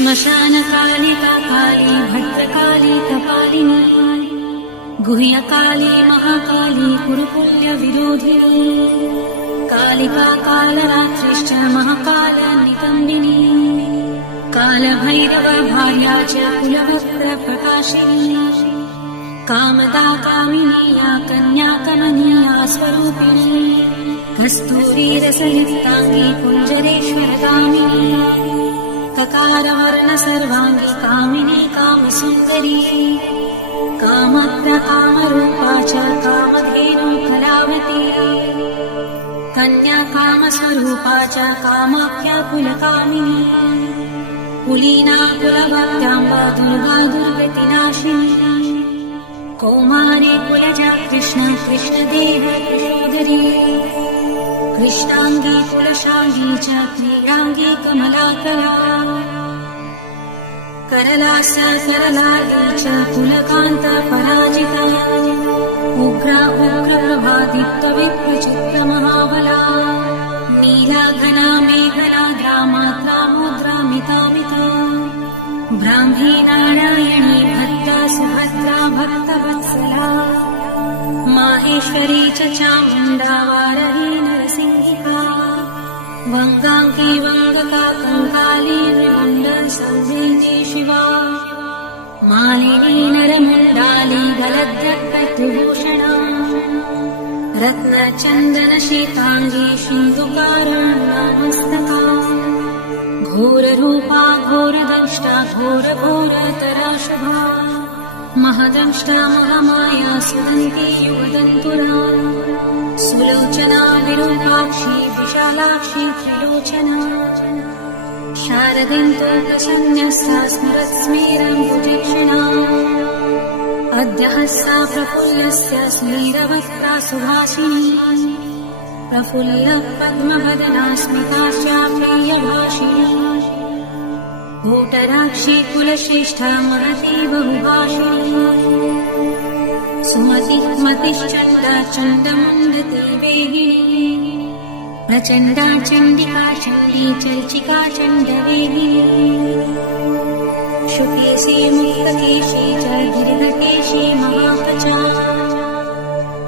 श्मशानकालिका काली भद्रकाली कपालिनी गुह्यकाली महाकाली कुरुकुल्यविरोधिनी कालिका कालरात्रिश्च महाकालनिकम्बिनी कालभैरव भार्या च कुलवस्त्रप्रकाशिनी कामदा कामिनी या कन्या कमनीया स्वरूपिणी कस्तूरीरसयुक्ताङ्गी कुञ्जरेश्वरगामिनी ककारवर्ण सर्वाङ्गी कामिनी कामसुन्दरी कामत्र कामरूपा च कामधेनु कलावती कन्या कामस्वरूपा च कामाख्या कुलकामिनी कुलीना कुलभक्त्याम्बा दुर्गा दुर्गतिनाशिनी कौमारी कुलजा कृष्ण कृष्णदेव यशोदरी कृष्णांगी कुलशांगी च क्रीडांगी कमलाकला करलासा करलादी च कुलकांत पराजिता उग्रा उग्रप्रभादित्य विप्रचित्त महाबला नीला घना मेघना ग्रामात्रा मुद्रामितामिता ब्राह्मी नारायणी भद्रा सुभद्रा भक्तवत्सला माहेश्वरी च चामुण्डा वारही नरसिंहिका वङ्गाङ्गी वङ्गका कङ्काली नृमुण्ड संवेदी शिवा मालिनी नरमुण्डाली गलद्रक्तभूषणा रत्नचन्दन शीताङ्गी सिन्धुकारुण्यमस्तका घोररूपा घोरदंष्टा घोरघोरतरा शुभा महदंष्टा महामाया सुदन्ती युगदन्तुरा सुलोचना विरूपाक्षी विशालाक्षी त्रिलोचना शारदिन्तो प्रसन्न्यस्ता स्मरत्स्मेरम्बुजीक्षणा अद्यहस्ता प्रफुल्लस्य स्मेरवक्त्रा सुभाषिणी प्रफुल्लपद्मवदना स्मितास्या प्रियभाषिणी भूटराक्षी कुलश्रेष्ठा महती बहुभाषिणी सुमतिमतिश्चण्डा चण्डमुण्डती वेगिनी प्रचण्डा चण्डिका चण्डी चर्चिका चण्डवेगिनी शुकेशी मुक्तकेशी च गिरिघटेशी महाकचा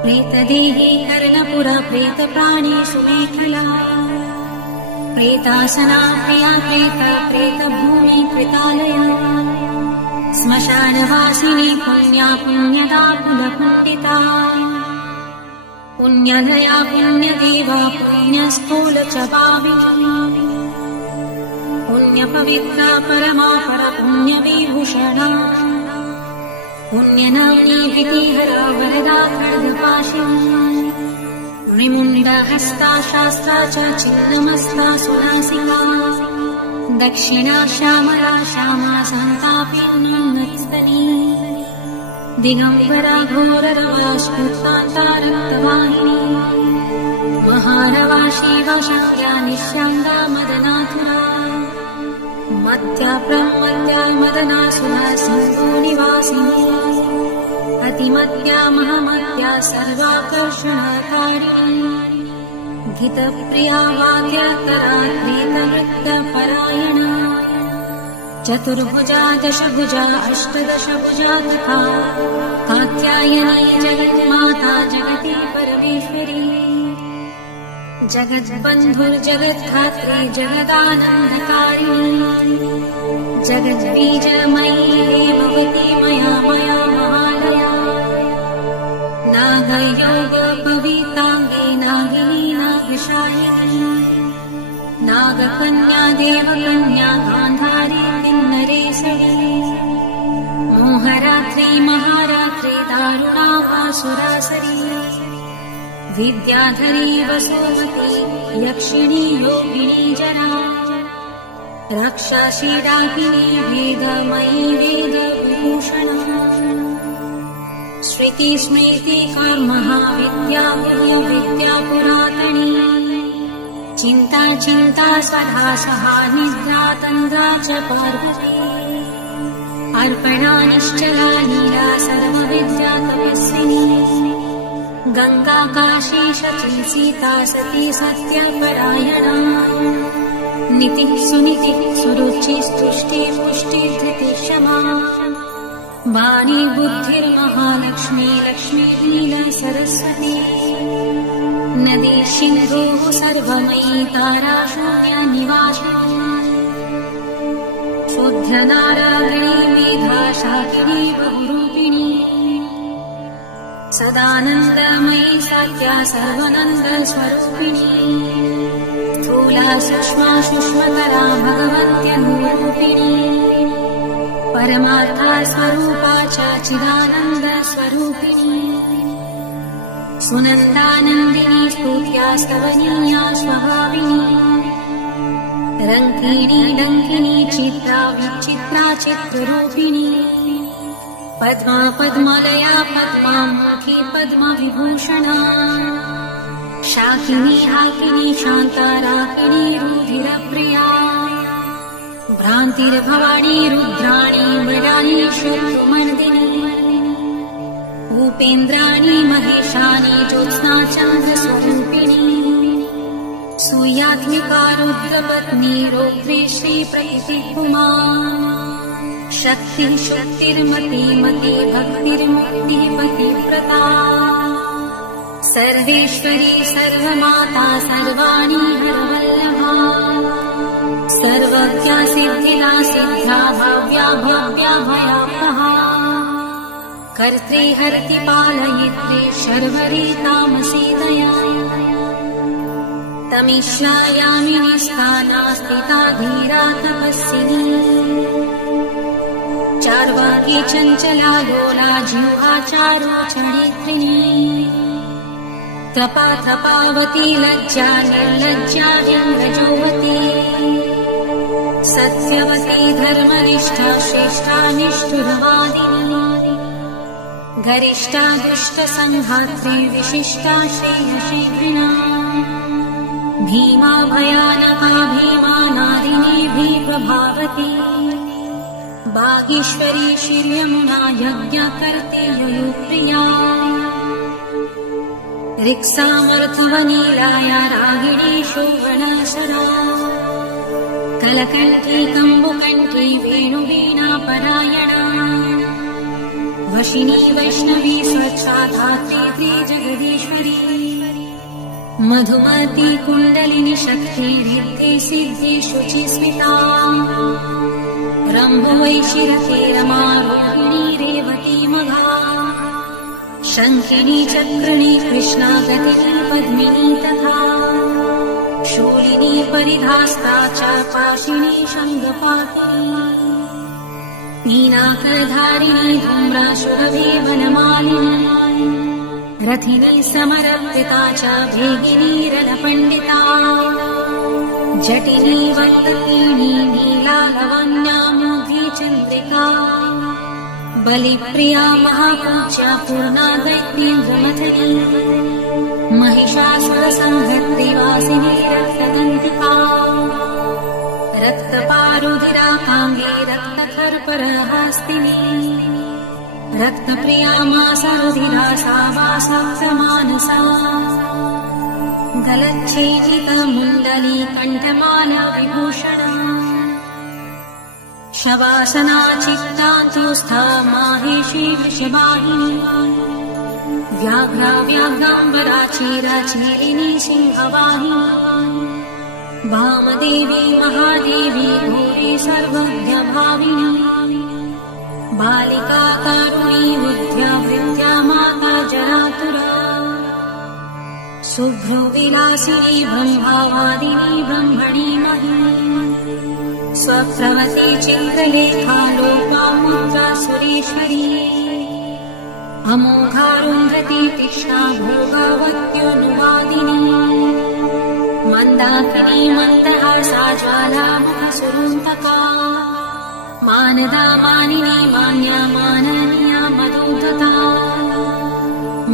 प्रेतदेही कर्णपुरा प्रेतप्राणी सुमेखला प्रेतासना प्रिया प्रेता प्रेतभूमि कृतालया श्मशानवासिनी पुण्या पुण्यदा कुलपुण्डिता पुण्यदया पुण्यदेवा पुण्यस्थूलचपाविनी पुण्यपवित्रा परमा परपुण्यविभूषणा पुण्यनाम्नी भीतिहरा वरदा खड्गपाशिनी विमुण्डहस्ता शास्त्रा च छिन्नमस्ता सुनासिका दक्षिणा श्यामला श्यामा सन्तापिन्नस्तनी दिगम्बरा घोररवा स्फुर्तान्ता रक्तवाहिनी महारवा शिवशक्त्या निश्याङ्गा मदनाथुरा मत्या प्रमत्या मदना सुधा सिन्धुनिवासिनी अतिमत्या महामत्या सर्वाकर्षणकारिणी गीतप्रिया वाक्यकरा प्रीतवृत्तपरायणा चतुर्भुजा दशभुजा अष्टदशभुजा तथा कात्यायनी जगन्माता जगती परमेश्वरी जगद्बन्धुर्जगद्धात्री जगदानन्दकारिणी जगद्बीजमयी भवती मया मया महालया नागयोगपविताङ्गी नागिनी नागशायिनी नागकन्या देवकन्या गान्धारी किन्नरेसरी मोहरात्रि महारात्रि दारुणा वासुरासरी विद्याधरी वसुमती यक्षिणी योगिनी जना राक्षसी डाकिनी वेदमयी वेदविभूषणा श्रुति स्मृति कर्महा विद्या विद्या पुरातनी चिन्ता चिन्ता स्वधा सहा निद्रा तन्द्रा च पार्वती अर्पणा निश्चला लीला सर्वविद्या तपस्विनी गंगा काशी शची सीता सती सत्यपरायणा नितिः सुनितिः सुरुचिः स्तुष्टिः पुष्टिः धृतिः क्षमा वाणी बुद्धिर्महालक्ष्मी लक्ष्मीः नीला सरस्वती नदी सिन्धुः सर्वमयी तारा शून्या निवासिनी शुद्धनारायणी मेधा शाकिनी बहुरूपिणी सदानन्दमयी सात्या सर्वानन्दस्वरूपिणी स्थूला सूक्ष्मा सूक्ष्मतरा भगवत्यनुरूपिणी परमार्था स्वरूपा च चिदानन्दस्वरूपिणी सुनन्दानन्दिनी स्तुत्या स्तवनीया स्वभाविनी रङ्किणी डङ्किनी चित्रा विचित्रा चित्ररूपिणी पद्मा पद्मालया पद्मामुखी पद्मविभूषणा शाकिनी हाकिनी शान्ता राकिनी रुधिरप्रिया भ्रान्तिर्भवानी रुद्राणी मृडानी शत्रुमर्दिनी उपेन्द्राणी महेशानी ज्योत्स्ना चन्द्रस्वरूपिणी सूयात्मिका रुद्रपत्नी रौद्री श्रीप्रकृतिपुमा शक्तिः शक्तिर्मती मती भक्तिर्मुक्तिः पतिव्रता सर्वेश्वरी सर्वमाता सर्वाणि हरवल्लभा सर्वज्ञा सिद्धिदा सिद्धा भव्या भव्या भयापहा कर्त्री हरति पालयित्री शर्वरी तामसी दया तमिश्रायामिनी स्थाना स्थिता धीरा तपस्विनी चार्वाकी चञ्चला लोला जिह्वाचारो चरित्रिणी तपा तपावती लज्जा निर्लज्जा व्यङ्गजोवती सत्यवती धर्मनिष्ठा श्रेष्ठा निष्ठुरवादिनी गरिष्ठा दुष्टसंहात्री विशिष्टा श्रेयशीघ्रिणा भीमा भयानका भीमा नारिणी भीप्रभावती बागीश्वरी श्रीयमुना यज्ञकर्त्री वयोप्रिया ऋक्सामर्थवनीलाया रागिणी शोभनाशरा कलकण्ठी कम्बुकण्ठी वेणुवीणा परायणा वशिनी वैष्णवी स्वच्छा धात्री जगदीश्वरी मधुमती कुण्डलिनी शक्ति रिद्धि सिद्धि शुचि स्मिता रम्भुवैशिरते रमा रोहिणी रेवती मघा शङ्खिनी चक्रिणी कृष्णा गतिनी पद्मिनी तथा शूलिनी परिधास्ता च पाशिनी शङ्खपातिनी मीनाकरधारिणी धूम्रा शुरभि वनमालिनी रथिनी समरपिता च भेगिनी रणपण्डिता जटिनी वल्लकीनी नीला लवण्या मोघी चन्द्रिका बलिप्रिया महापूज्या पूर्णा दैत्येन्द्रमथनी महिषासुरसंहर्त्रिवासिनी रक्तदन्तिका रक्तपारुधिरा काङ्गे रक्तखर्परहास्तिनी रक्तप्रिया मासरुधिरा सा वासक्तमानसा गलच्छेदितमुण्डली कण्ठमाला विभूषणा शवासना चित्तान्तुस्था माहेशी वृषभाहिनी व्याघ्रा व्याघ्राम्बरा चीराचीरिणी सिंहवाहिनी वामदेवी महादेवी घोरी सर्वज्ञभाविनी बालिका कारुणी विद्या विद्या माता जरातुरा शुभ्रविलासिनी ब्रह्मावादिनी ब्रह्मणी महिनी स्वप्रवती चित्रलेखा लोपामुद्रा सुरेश्वरी अमोघारुन्धती तीक्ष्णा भोगावत्योनुवादिनी मन्दाकिनी मन्दहासा ज्वालामुखसुरुन्तका मानदा मानिनी मान्या माननीया मधुधता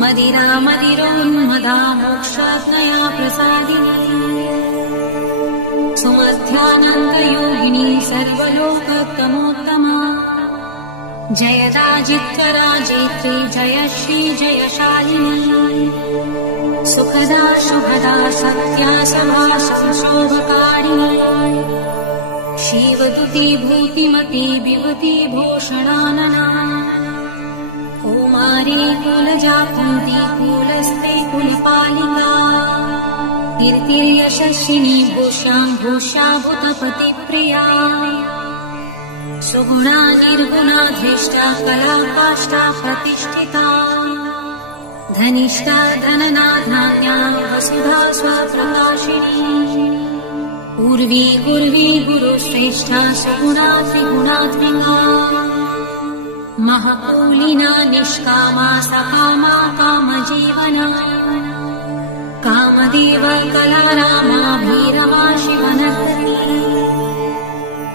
मदिरा मदिरोन्मदा मोक्षाज्ञया प्रसादिनी सुमध्यानन्दयोगिनी सर्वलोकोत्तमोत्तमा जयदाजित्वराजेत्री जयश्री जयशालिनी सुखदा शुभदा सत्या सभा संशोभकारिणी श्रुति भूतिमती विभूति भूषणानना कौमारी कुलजा कुन्ती कुलस्ते कुलपालिका कीर्तिर्यशस्विनी भूषां भूषाभूतपति प्रिया सुगुणा निर्गुणा धृष्टा कला काष्ठा प्रतिष्ठिता धनिष्ठा धननाधान्या वसुधा स्वप्रकाशिनी उर्वी गुर्वी गुरुश्रेष्ठा सुगुणा त्रिगुणात्मिका महकूलिना निष्कामा सकामा कामजीवना कामदेव कलारामाभिरमा शिवनर्तनी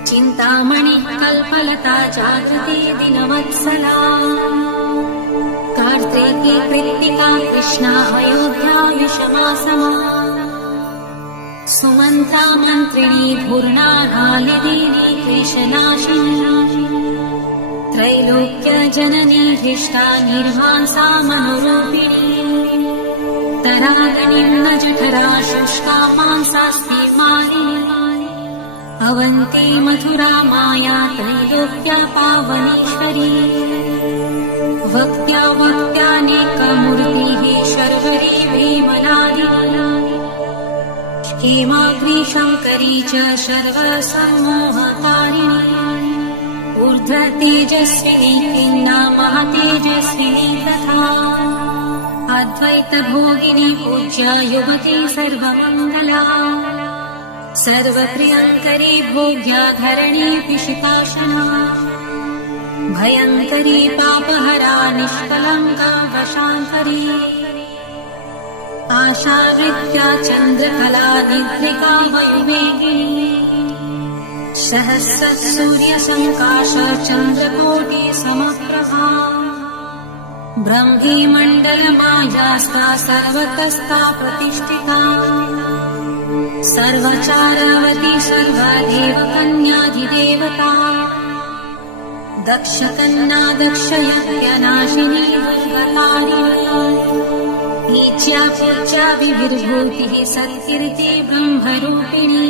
चिन्तामणि कल्पलता जागृते दिनवत्सला कार्तिकी कृत्तिका कृष्णा अयोध्या विषमासमा सुमन्त्रा मन्त्रिणी धूर्णा हालिदेवी क्लेशनाशिनी त्रैलोक्य जननी हृष्टा निर्वांसा मनोरूपिणी तरागणिं जठरा शुष्का मांसास्ति मालिनी अवन्ती मथुरा माया त्रैलोक्या पावनेश्वरी वक्त्या वक्त्यानेकमूर्तिः शर्वरी भीमनादिनी हेमाग्री शङ्करी च सर्वसम्मोहकारिणी ऊर्ध्वतेजस्विनी खिन्ना महातेजस्विनी तथा अद्वैतभोगिनी पूज्या युवती सर्वमङ्गला सर्वप्रियङ्करी भोग्या धरणी पिशिताशना भयङ्करी पापहरा निष्कलङ्का वशाङ्करी आशावृत्या चन्द्रकला निद्रिका वयुवेगिनी सहस्रसूर्यसङ्काश चन्द्रकोटि समप्रभा ब्रह्मी मण्डलमायास्ता सर्वतस्ता प्रतिष्ठिता सर्वचारवती सर्वदेवकन्याधिदेवता दक्षकन्या दक्षयज्ञनाशिनी दुर्गतारिणी ईच्या पूज्या विविर्भूतिः सत्कीर्ति ब्रह्मरूपिणी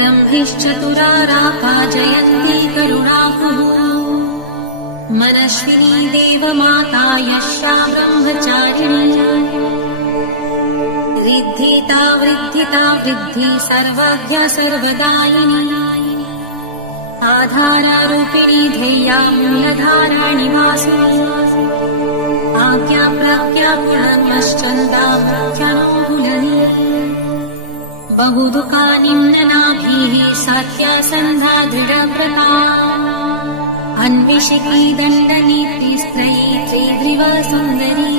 रम्भिश्चतुरा राका जयन्ती करुणाकुः मनस्विनी देवमाता यशा ब्रह्मचारिणी रिद्धिता वृद्धिता वृद्धि सर्वज्ञ सर्वदायिनी आधाररूपिणी ध्येया मूलधाराणि वासिनी आज्ञा प्रज्ञा पुनर्मश्चन्दा मुख्यानुकूलनी बहुदुःखा निम्ननाभिः सत्यासन्धा दृढव्रता अन्विषिकी दण्डनीति स्त्रयी त्रिग्रीव सुन्दरी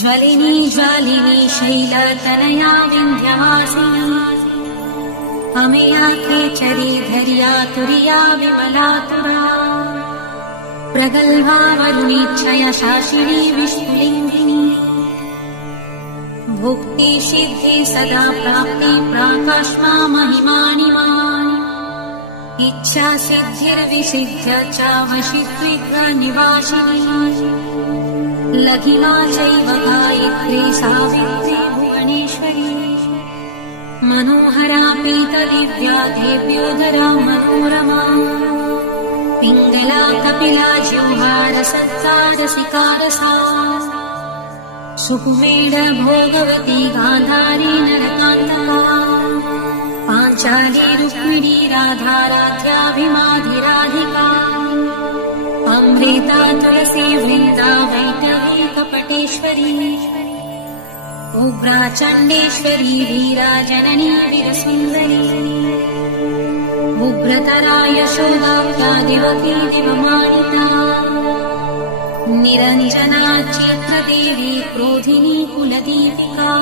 ज्वलिनी ज्वालिनी शैलतनया विन्ध्यवासिनी अमेया खेचरी धर्या तुर्या विमलातुरा प्रगल्भा वरुणीच्छया शासिनी विष्णुलिङ्गिनी भुक्ति सिद्धि सदा प्राप्ति प्राकाश्मा महिमानिमा इच्छा सिद्धिर्विसिद्ध्य च वशित्विग्र निवासिनी लघिमा चैव गायत्री सावित्री भुवनेश्वरी मनोहरा पीतदिव्या देव्योदरा मनोरमा पिङ्गला कपिला जिह्वा रसत्सा रसिकारसा सुकुमेड भोगवती गान्धारी नरकान्तका पाञ्चाली रुक्मिणी राधा राध्याभिमाधिराधिका अमृता तुलसी वृन्दा वैष्णवी कपटेश्वरी उग्रा चण्डेश्वरी वीराजननी वीरसुन्दरी उग्रतरा यशोदाप्ता देवकी दिवमानिता निरञ्जना चित्रदेवी क्रोधिनी कुलदीपिका